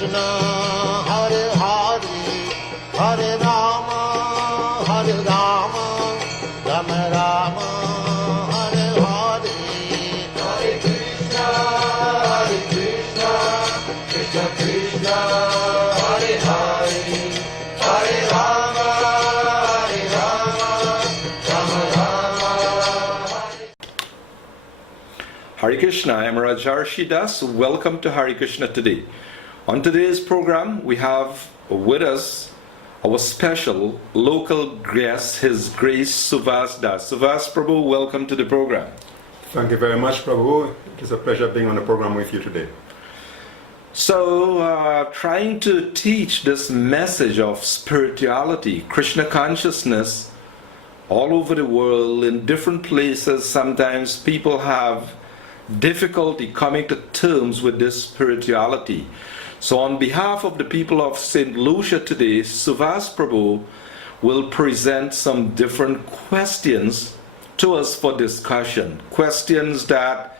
Krishna, Hare Hare, Hare Rama, Rama Rama, Hare Hare, Hare Krishna, Krishna Krishna, Hare Hare, Hare Rama, Rama Rama. Hare Krishna, I am Rajarsi Dasa. Welcome to Hare Krishna today. On today's program, we have with us our special local guest, His Grace Suvas Das. Suvas Prabhu, welcome to the program. Thank you very much, Prabhu. It is a pleasure being on the program with you today. So, trying to teach this message of spirituality, Krishna consciousness, all over the world, in different places, sometimes people have difficulty coming to terms with this spirituality. So on behalf of the people of St. Lucia today, Suvas Prabhu will present some different questions to us for discussion. Questions that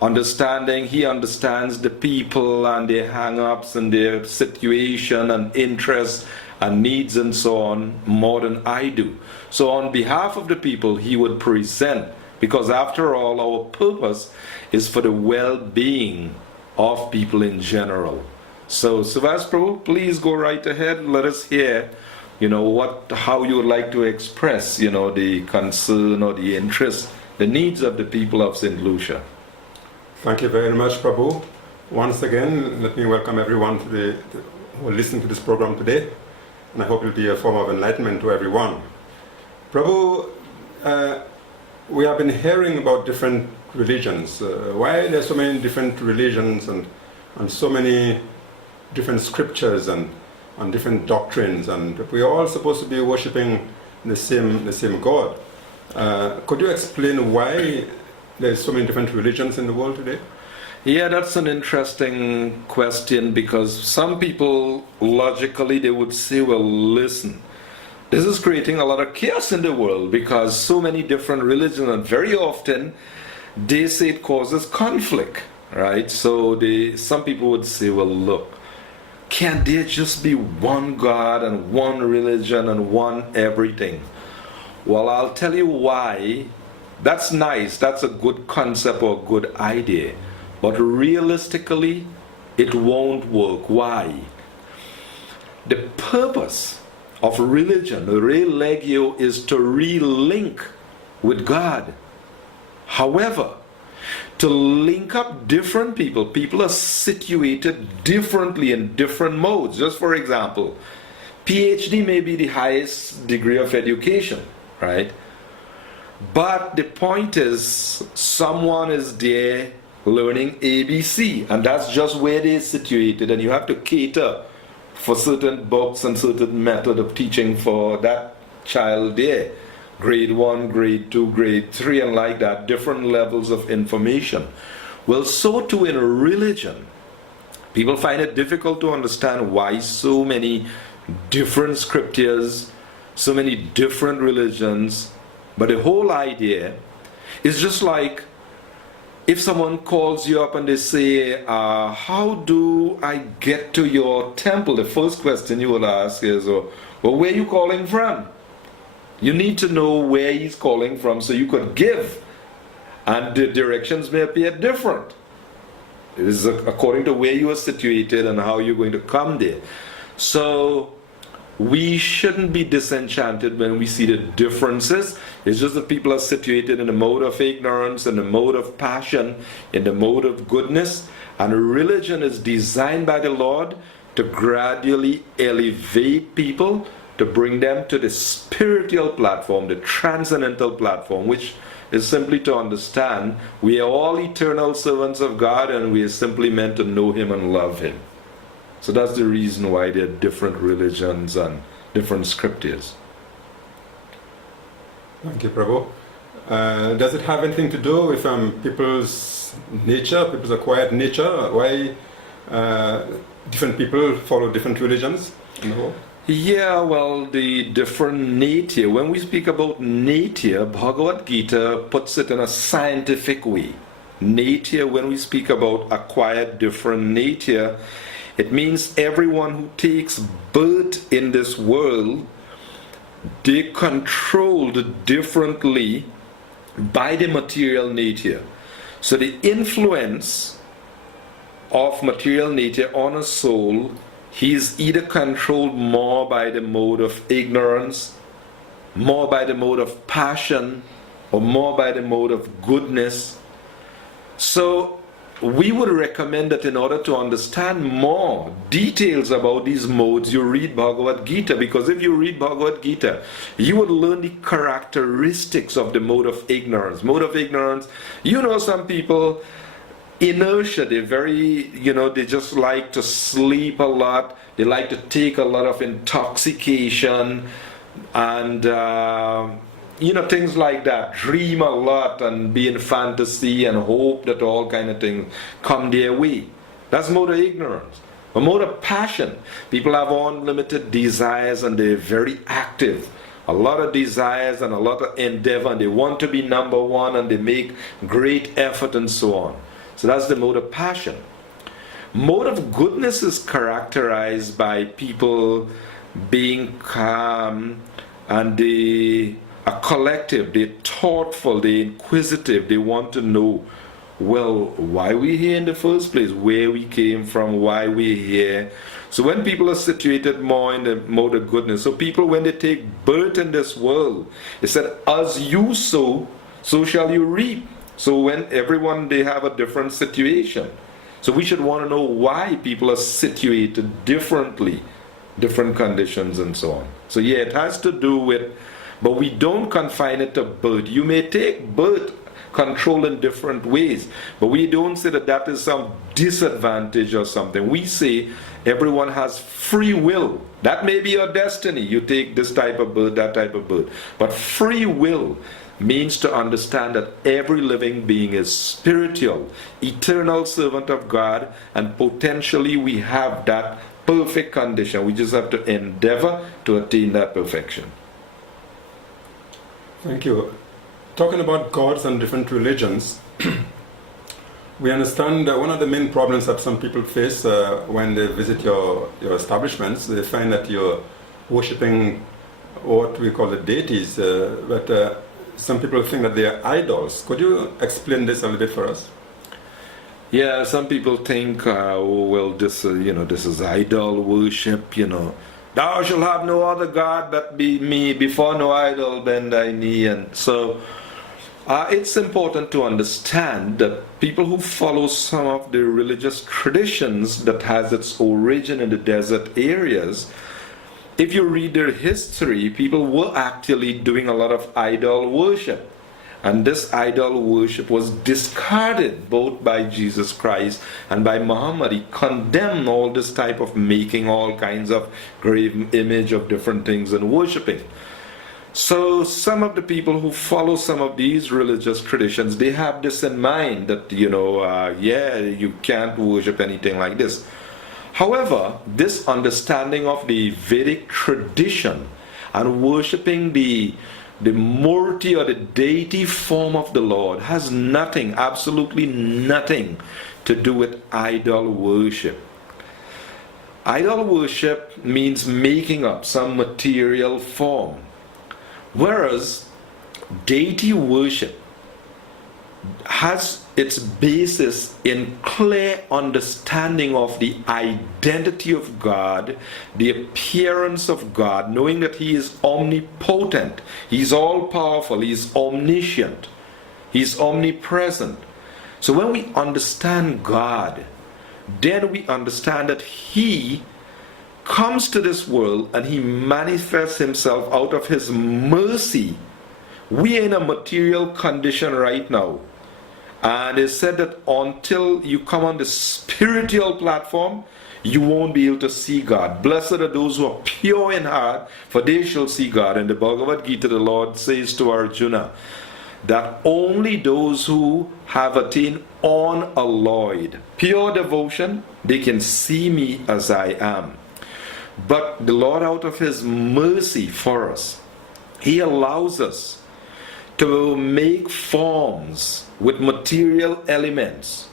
he understands the people and their hang-ups and their situation and interests and needs and so on more than I do. So on behalf of the people, he would present, because after all, our purpose is for the well-being of people in general. So, Suvas Prabhu, please go right ahead. Let us hear, how you would like to express, the concern or the interest, the needs of the people of St. Lucia. Thank you very much, Prabhu. Once again, let me welcome everyone who will listen to this program today, and I hope it will be a form of enlightenment to everyone. Prabhu, we have been hearing about different religions. Why there are so many different religions and so many different scriptures and different doctrines, and we are all supposed to be worshipping the same God. Could you explain why there's so many different religions in the world today? Yeah, that's an interesting question, because some people logically they would say, well, listen, this is creating a lot of chaos in the world because so many different religions, and very often they say it causes conflict, right? So some people would say, well, look, can't there just be one God and one religion and one everything? Well, I'll tell you why. That's nice, that's a good concept or a good idea, but realistically it won't work. Why? The purpose of religion, religio, is to relink with God. However, to link up different people are situated differently in different modes. Just for example, PhD may be the highest degree of education, right? But the point is, someone is there learning ABC, and that's just where they're situated, and you have to cater for certain books and certain method of teaching for that child there. Grade 1, grade 2, grade 3, and like that, different levels of information. Well, so too in religion. People find it difficult to understand why so many different scriptures, so many different religions, but the whole idea is just like if someone calls you up and they say, how do I get to your temple? The first question you will ask is, well, where are you calling from? You need to know where he's calling from so you could give. And the directions may appear different. It is according to where you are situated and how you're going to come there. So we shouldn't be disenchanted when we see the differences. It's just that people are situated in the mode of ignorance, in the mode of passion, in the mode of goodness. And religion is designed by the Lord to gradually elevate people, to bring them to the spiritual platform, the transcendental platform, which is simply to understand we are all eternal servants of God and we are simply meant to know Him and love Him. So that's the reason why there are different religions and different scriptures. Thank you, Prabhu. Does it have anything to do with people's nature, people's acquired nature? Why different people follow different religions in the world? Yeah, well, the different nature. When we speak about nature, Bhagavad Gita puts it in a scientific way. Nature, when we speak about acquired different nature, It means everyone who takes birth in this world, they're controlled differently by the material nature. So the influence of material nature on a soul, he is either controlled more by the mode of ignorance, more by the mode of passion, or more by the mode of goodness. So we would recommend that in order to understand more details about these modes, you read Bhagavad Gita, because if you read Bhagavad Gita, you would learn the characteristics of the mode of ignorance. Mode of ignorance, some people, inertia, they're very, they just like to sleep a lot, they like to take a lot of intoxication, and things like that, dream a lot and be in fantasy and hope that all kind of things come their way. That's mode of ignorance. A mode of passion, people have unlimited desires and they're very active. A lot of desires and a lot of endeavor, and they want to be number one and they make great effort and so on. So that's the mode of passion. Mode of goodness is characterized by people being calm, and they are collective, they're thoughtful, they're inquisitive, they want to know, well, why we're here in the first place, where we came from, why we're here. So when people are situated more in the mode of goodness, so people, when they take birth in this world, it said, as you sow, so shall you reap. So when everyone, they have a different situation. So we should want to know why people are situated differently, different conditions and so on. So yeah, it has to do with, but we don't confine it to birth. You may take birth control in different ways, but we don't say that that is some disadvantage or something. We say everyone has free will. That may be your destiny. You take this type of birth, that type of birth. But free will means to understand that every living being is spiritual, eternal servant of God, and potentially we have that perfect condition. We just have to endeavor to attain that perfection. Thank you. Talking about gods and different religions, we understand one of the main problems that some people face when they visit your establishments, they find that you're worshipping what we call the deities, but some people think that they are idols. Could you explain this a little bit for us? Yeah, some people think, this is idol worship, Thou shalt have no other God but be me, before no idol bend thy knee. And so it's important to understand that people who follow some of the religious traditions that has its origin in the desert areas, if you read their history, people were actually doing a lot of idol worship. And this idol worship was discarded both by Jesus Christ and by Muhammad. He condemned all this type of making all kinds of graven image of different things and worshiping. So some of the people who follow some of these religious traditions, they have this in mind that, you can't worship anything like this. However, this understanding of the Vedic tradition and worshiping the Murti or the deity form of the Lord has nothing, absolutely nothing to do with idol worship. Idol worship means making up some material form, whereas deity worship has its basis in clear understanding of the identity of God, the appearance of God, knowing that He is omnipotent, He's all-powerful, He's omniscient, He's omnipresent. So when we understand God, then we understand that He comes to this world and He manifests Himself out of His mercy. We are in a material condition right now. And it said that until you come on the spiritual platform, you won't be able to see God. Blessed are those who are pure in heart, for they shall see God. In the Bhagavad Gita, the Lord says to Arjuna that only those who have attained unalloyed pure devotion, they can see me as I am. But the Lord, out of His mercy for us, He allows us to make forms with material elements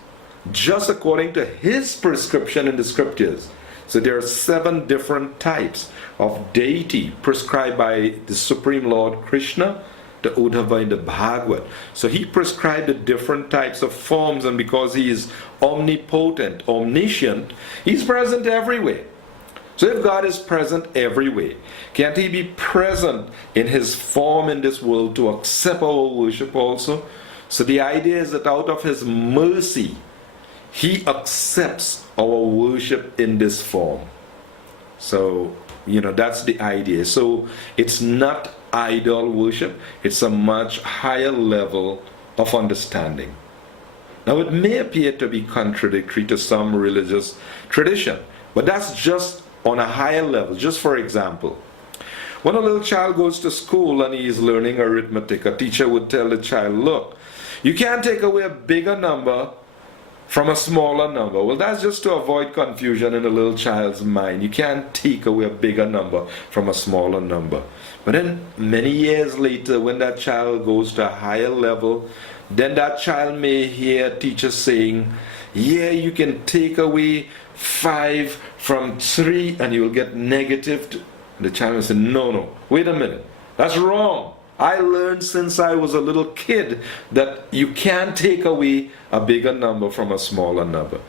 just according to His prescription in the scriptures. So there are 7 different types of deity prescribed by the Supreme Lord Krishna, the Uddhava in the Bhagavad. So he prescribed the different types of forms, and because he is omnipotent, omniscient, he's present everywhere. So if God is present everywhere, can't he be present in his form in this world to accept our worship also? So the idea is that out of his mercy, he accepts our worship in this form. So, that's the idea. So it's not idol worship, it's a much higher level of understanding. Now it may appear to be contradictory to some religious tradition, but that's just on a higher level. Just for example, when a little child goes to school and he is learning arithmetic, a teacher would tell the child, look, you can't take away a bigger number from a smaller number. Well, that's just to avoid confusion in a little child's mind. You can't take away a bigger number from a smaller number. But then many years later, when that child goes to a higher level, then that child may hear a teacher saying, yeah, you can take away 5 from 3 and you will get negative 2. The child will say, no, wait a minute, that's wrong. I learned since I was a little kid that you can't take away a bigger number from a smaller number.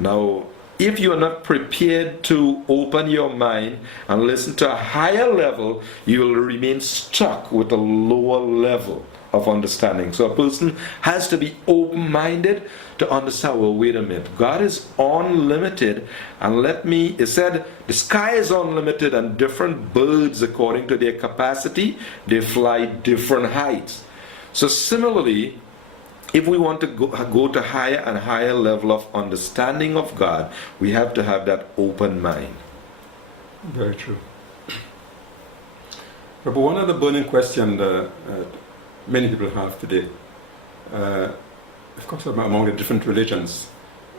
Now, if you are not prepared to open your mind and listen to a higher level, you will remain stuck with a lower level of understanding. So a person has to be open-minded to understand, well, wait a minute, God is unlimited, and it said the sky is unlimited, and different birds, according to their capacity, they fly different heights. So similarly, if we want to go to higher and higher level of understanding of God, we have to have that open mind. Very true. But one other burning question many people have today, of course, among the different religions,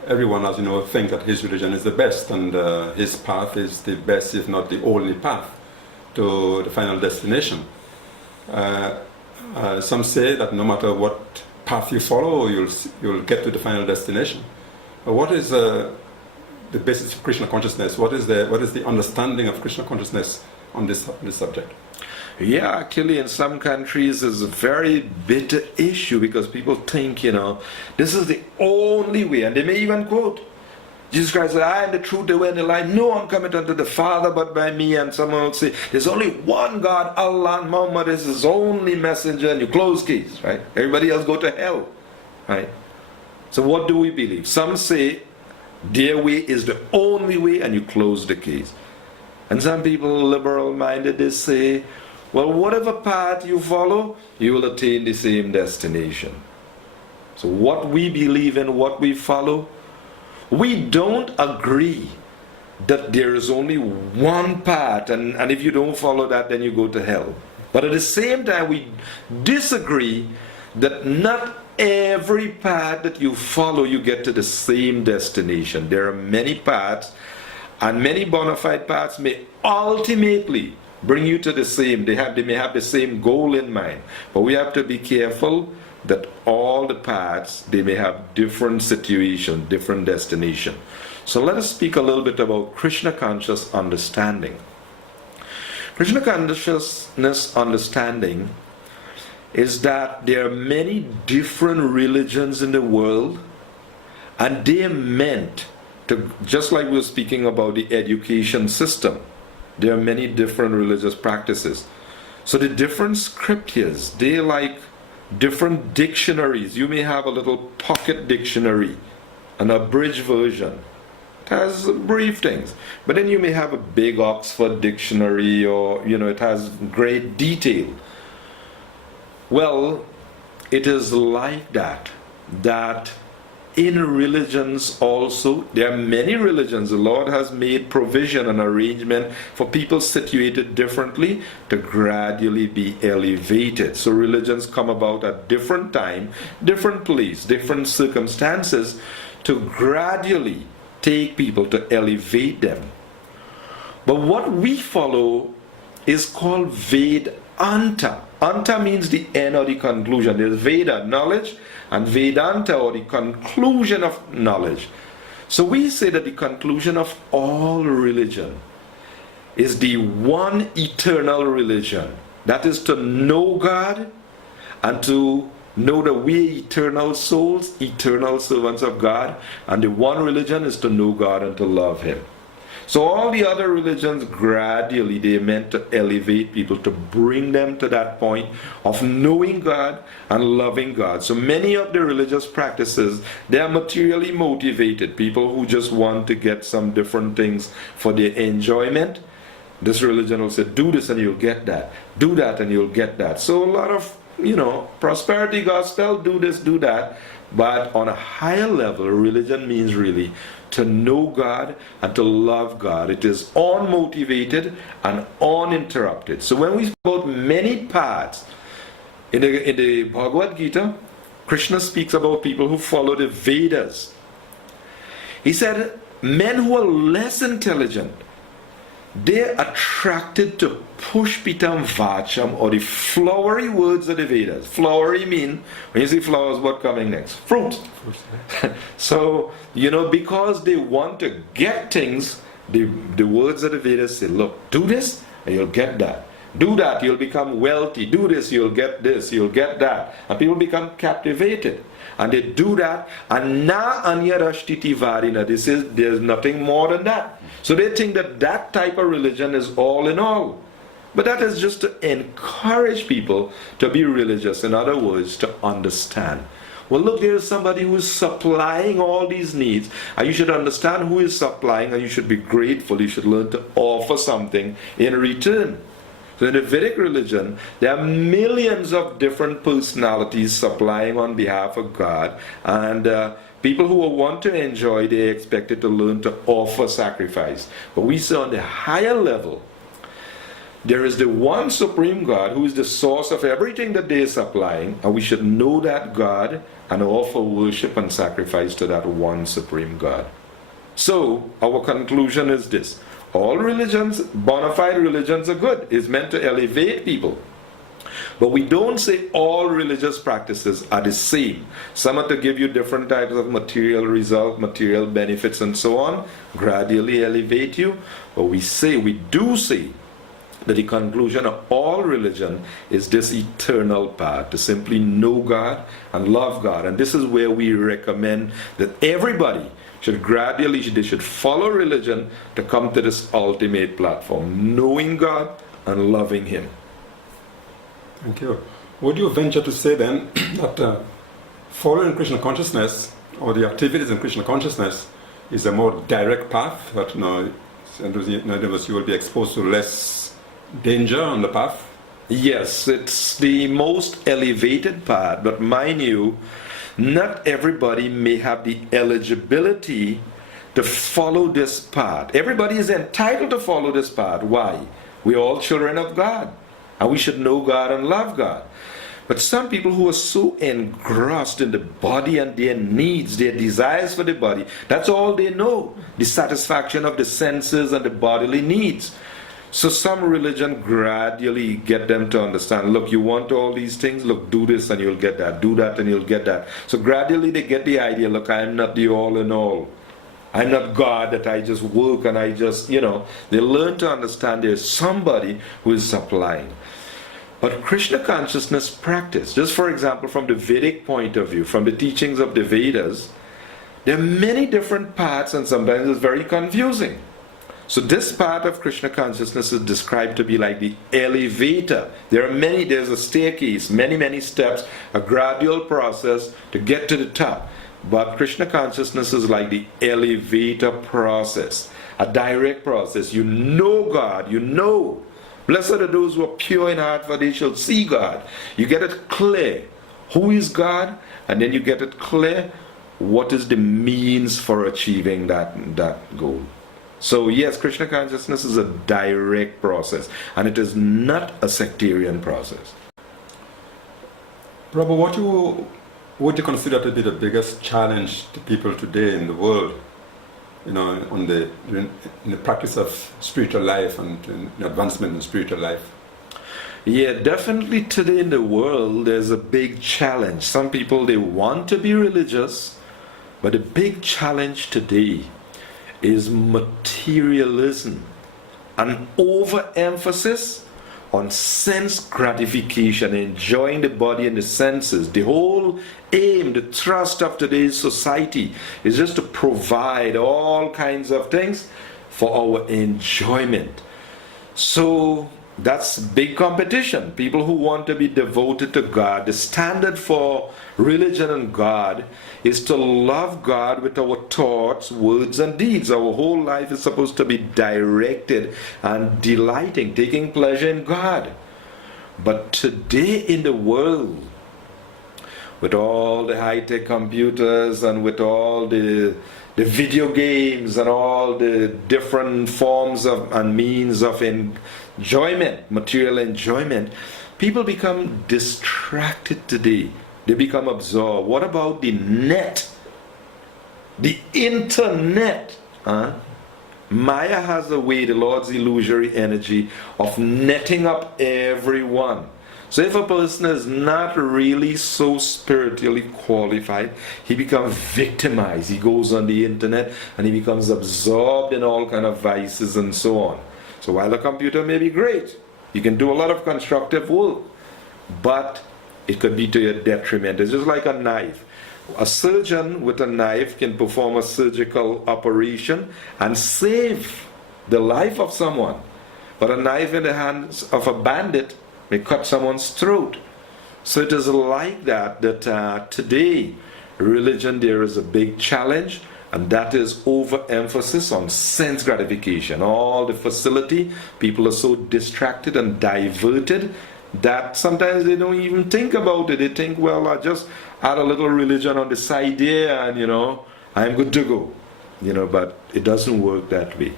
everyone, as you know, thinks that his religion is the best, and his path is the best, if not the only path to the final destination. Some say that no matter what path you follow, you'll get to the final destination. But what is the basis of Krishna consciousness? What is the understanding of Krishna consciousness on this subject? Yeah, actually in some countries it's a very bitter issue, because people think, this is the only way, and they may even quote Jesus Christ said, I am the truth, the way, and the life. No one cometh unto the Father but by me. And someone will say, there's only one God, Allah, and Muhammad is his only messenger, and you close case, right? Everybody else go to hell, right? So what do we believe? Some say their way is the only way, and you close the case. And some people, liberal-minded, they say, well, whatever path you follow, you will attain the same destination. So what we believe in, what we follow, we don't agree that there is only one path, and if you don't follow that, then you go to hell. But at the same time, we disagree that not every path that you follow, you get to the same destination. There are many paths, and many bona fide paths may ultimately bring you to the same. They may have the same goal in mind. But we have to be careful that all the paths, they may have different situation, different destination. So let us speak a little bit about Krishna conscious understanding. Krishna consciousness understanding is that there are many different religions in the world, and they are meant to, just like we were speaking about the education system, there are many different religious practices. So the different scriptures, they like different dictionaries. You may have a little pocket dictionary, an abridged version. It has brief things. But then you may have a big Oxford dictionary, or it has great detail. Well, it is like that in religions also, there are many religions. The Lord has made provision and arrangement for people situated differently to gradually be elevated. So religions come about at different time, different place, different circumstances to gradually take people, to elevate them. But what we follow is called Vedanta. Anta means the end or the conclusion. There's Veda, knowledge, and Vedanta, or the conclusion of knowledge. So we say that the conclusion of all religion is the one eternal religion. That is to know God and to know that we are eternal souls, eternal servants of God. And the one religion is to know God and to love Him. So all the other religions, gradually, they are meant to elevate people, to bring them to that point of knowing God and loving God. So many of the religious practices, they are materially motivated. People who just want to get some different things for their enjoyment. This religion will say, do this and you'll get that. Do that and you'll get that. So a lot of, prosperity gospel, do this, do that. But on a higher level, religion means really to know God and to love God. It is unmotivated and uninterrupted. So when we speak about many paths, in the Bhagavad Gita, Krishna speaks about people who follow the Vedas. He said, men who are less intelligent, they're attracted to pushpitam vacham, or the flowery words of the Vedas. Flowery mean, when you see flowers, what coming next? Fruit. So, because they want to get things, the words of the Vedas say, look, do this and you'll get that. Do that, you'll become wealthy. Do this, you'll get this, you'll get that. And people become captivated. And they do that, and na anyarashtiti varina. There's nothing more than that. So they think that type of religion is all in all. But that is just to encourage people to be religious. In other words, to understand. Well, look, there is somebody who is supplying all these needs, and you should understand who is supplying, and you should be grateful. You should learn to offer something in return. So in the Vedic religion, there are millions of different personalities supplying on behalf of God, and people who want to enjoy, they are expected to learn to offer sacrifice. But we say on the higher level, there is the one supreme God who is the source of everything that they are supplying, and we should know that God and offer worship and sacrifice to that one supreme God. So our conclusion is this. All religions, bona fide religions, are good. It's meant to elevate people. But we don't say all religious practices are the same. Some are to give you different types of material results, material benefits, and so on, gradually elevate you. But we do say, that the conclusion of all religion is this eternal path, to simply know God and love God. And this is where we recommend that everybody they should follow religion to come to this ultimate platform, knowing God and loving Him. Thank you. Would you venture to say then that following Krishna consciousness, or the activities in Krishna consciousness, is a more direct path, that in other words, you will be exposed to less danger on the path? Yes, it's the most elevated path, but mind you, not everybody may have the eligibility to follow this path. Everybody is entitled to follow this path. Why? We're all children of God, and we should know God and love God. But some people who are so engrossed in the body and their needs, their desires for the body, that's all they know, the satisfaction of the senses and the bodily needs. So some religion gradually get them to understand, look, you want all these things, look, do this and you'll get that, do that and you'll get that. So gradually they get the idea, look, I'm not the all in all. I'm not God that I just work and I just, they learn to understand there's somebody who is supplying. But Krishna consciousness practice, just for example from the Vedic point of view, from the teachings of the Vedas, there are many different paths and sometimes it's very confusing. So this part of Krishna consciousness is described to be like the elevator. There's a staircase, many steps, a gradual process to get to the top. But Krishna consciousness is like the elevator process, a direct process. You know God, Blessed are those who are pure in heart, for they shall see God. You get it clear who is God, and then you get it clear what is the means for achieving that goal. So yes, Krishna consciousness is a direct process, and it is not a sectarian process. Prabhu, what would you consider to be the biggest challenge to people today in the world, in the practice of spiritual life and in advancement in spiritual life? Yeah, definitely today in the world there's a big challenge. Some people, they want to be religious, But the big challenge today is materialism, an overemphasis on sense gratification, enjoying the body and the senses. The whole aim, the thrust of today's society is just to provide all kinds of things for our enjoyment. So that's big competition. People who want to be devoted to God, the standard for religion and God is to love God with our thoughts, words, and deeds. Our whole life is supposed to be directed and delighting, taking pleasure in God. But today in the world, with all the high-tech computers and with all the video games and all the different forms of and means of enjoyment, material enjoyment, people become distracted today. They become absorbed. What about the net? The internet? Maya has a way, the Lord's illusory energy, of netting up everyone. So if a person is not really so spiritually qualified, he becomes victimized. He goes on the internet and he becomes absorbed in all kind of vices and so on. So while the computer may be great, you can do a lot of constructive work, but it could be to your detriment. It's just like a knife. A surgeon with a knife can perform a surgical operation and save the life of someone. But a knife in the hands of a bandit may cut someone's throat. So it is like that today, religion, there is a big challenge, and that is overemphasis on sense gratification. All the facility, people are so distracted and diverted that sometimes they don't even think about it. They think, well, I just add a little religion on the side here and, I'm good to go. But it doesn't work that way.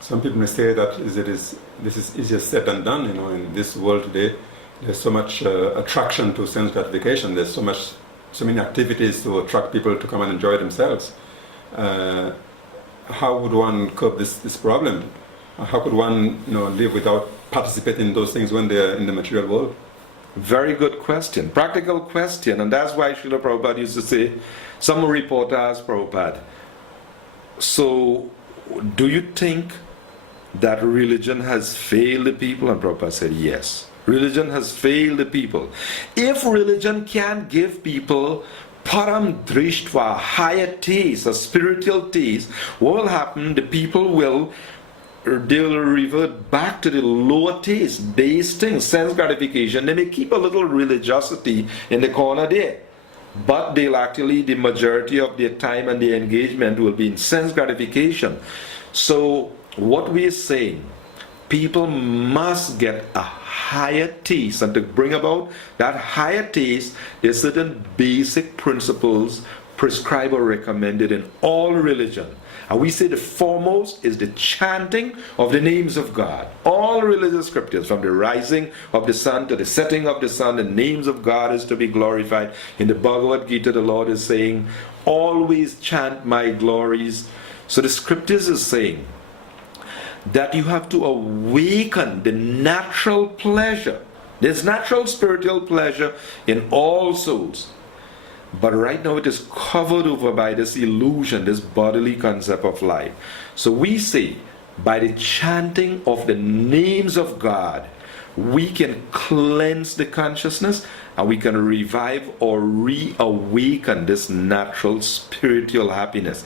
Some people may say that this is easier said than done. In this world today, there's so much attraction to sense gratification. There's so many activities to attract people to come and enjoy themselves. How would one cope this problem? How could one, live without participating in those things when they are in the material world? Very good question, practical question, and that's why Srila Prabhupada used to say, some reporter asked Prabhupada, so do you think that religion has failed the people? And Prabhupada said, yes, religion has failed the people. If religion can give people param drishtva, higher taste, a spiritual taste, what will happen? The people they'll revert back to the lower taste, base things, sense gratification. They may keep a little religiosity in the corner there, but they'll actually, the majority of their time and their engagement will be in sense gratification. So what we are saying, people must get a higher taste, and to bring about that higher taste, there's certain basic principles prescribed or recommended in all religion. And we say the foremost is the chanting of the names of God. All religious scriptures, from the rising of the sun to the setting of the sun, the names of God is to be glorified. In the Bhagavad Gita, the Lord is saying, always chant my glories. So the scriptures is saying that you have to awaken the natural pleasure. There's natural spiritual pleasure in all souls. But right now it is covered over by this illusion, this bodily concept of life. So we say, by the chanting of the names of God, we can cleanse the consciousness and we can revive or reawaken this natural spiritual happiness.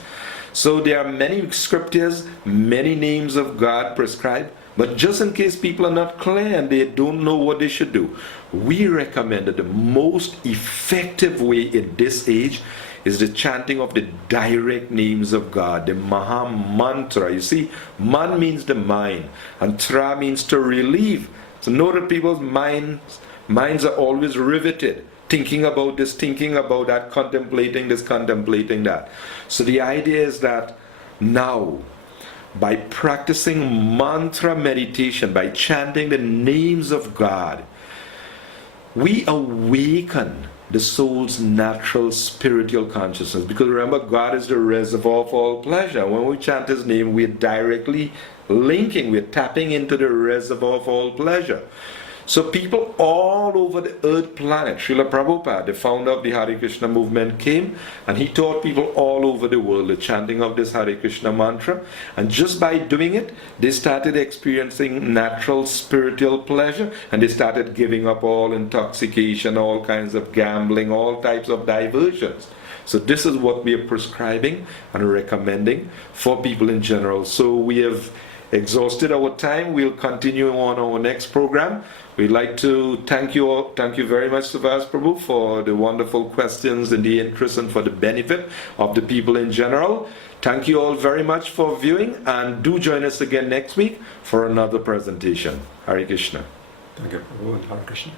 So there are many scriptures, many names of God prescribed, but just in case people are not clear and they don't know what they should do, we recommend that the most effective way in this age is the chanting of the direct names of God, the Maha Mantra. You see, Man means the mind, and Tra means to relieve. So know that people's minds are always riveted, thinking about this, thinking about that, contemplating this, contemplating that. So the idea is that now, by practicing mantra meditation, by chanting the names of God, we awaken the soul's natural spiritual consciousness. Because remember, God is the reservoir of all pleasure. When we chant His name, we're directly linking, we're tapping into the reservoir of all pleasure. So people all over the earth planet, Srila Prabhupada, the founder of the Hare Krishna movement, came and he taught people all over the world the chanting of this Hare Krishna mantra. And just by doing it, they started experiencing natural spiritual pleasure, and they started giving up all intoxication, all kinds of gambling, all types of diversions. So this is what we are prescribing and recommending for people in general. So we have exhausted our time. We'll continue on our next program. We'd like to thank you all. Thank you very much, Suvas Prabhu, for the wonderful questions and the interest and for the benefit of the people in general. Thank you all very much for viewing, and do join us again next week for another presentation. Hare Krishna. Thank you, Prabhu, and Hare Krishna.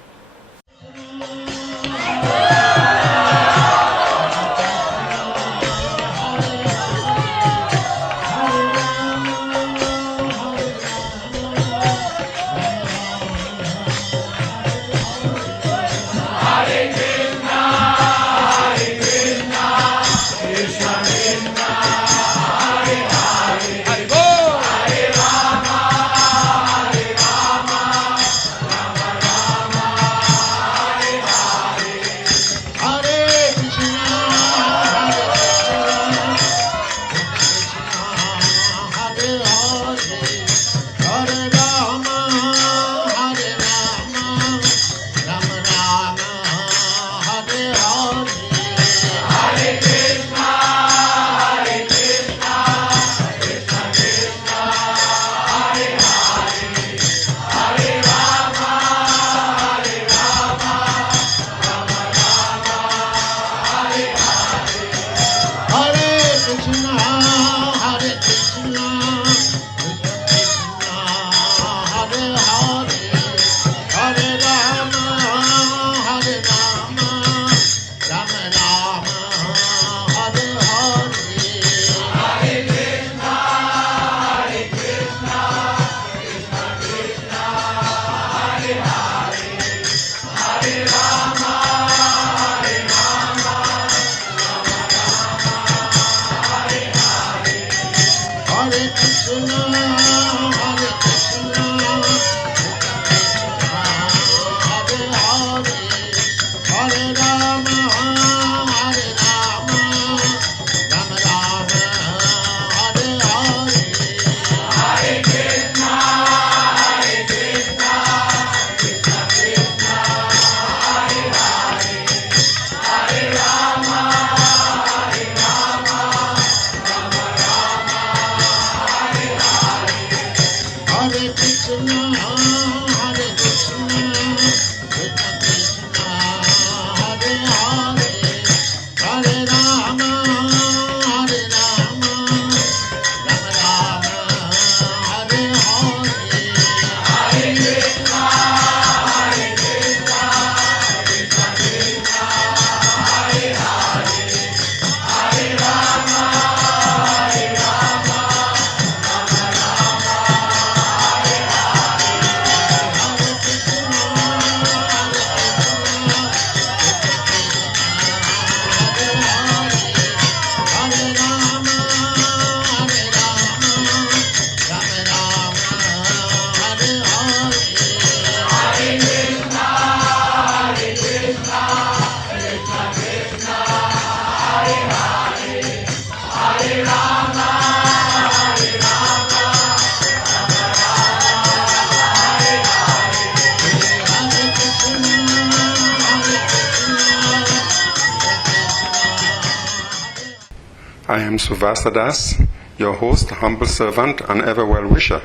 I am Suvasa Das, your host, humble servant, and ever well-wisher.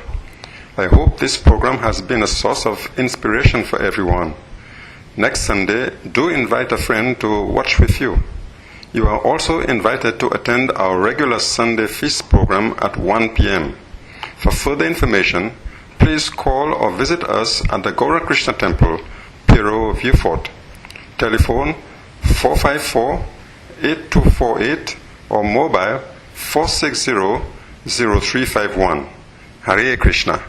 I hope this program has been a source of inspiration for everyone. Next Sunday, do invite a friend to watch with you. You are also invited to attend our regular Sunday feast program at 1 p.m. For further information, please call or visit us at the Gaura Krishna Temple, Piro, Viewfort. Telephone 454-8248 or mobile 460-0351. Hare Krishna.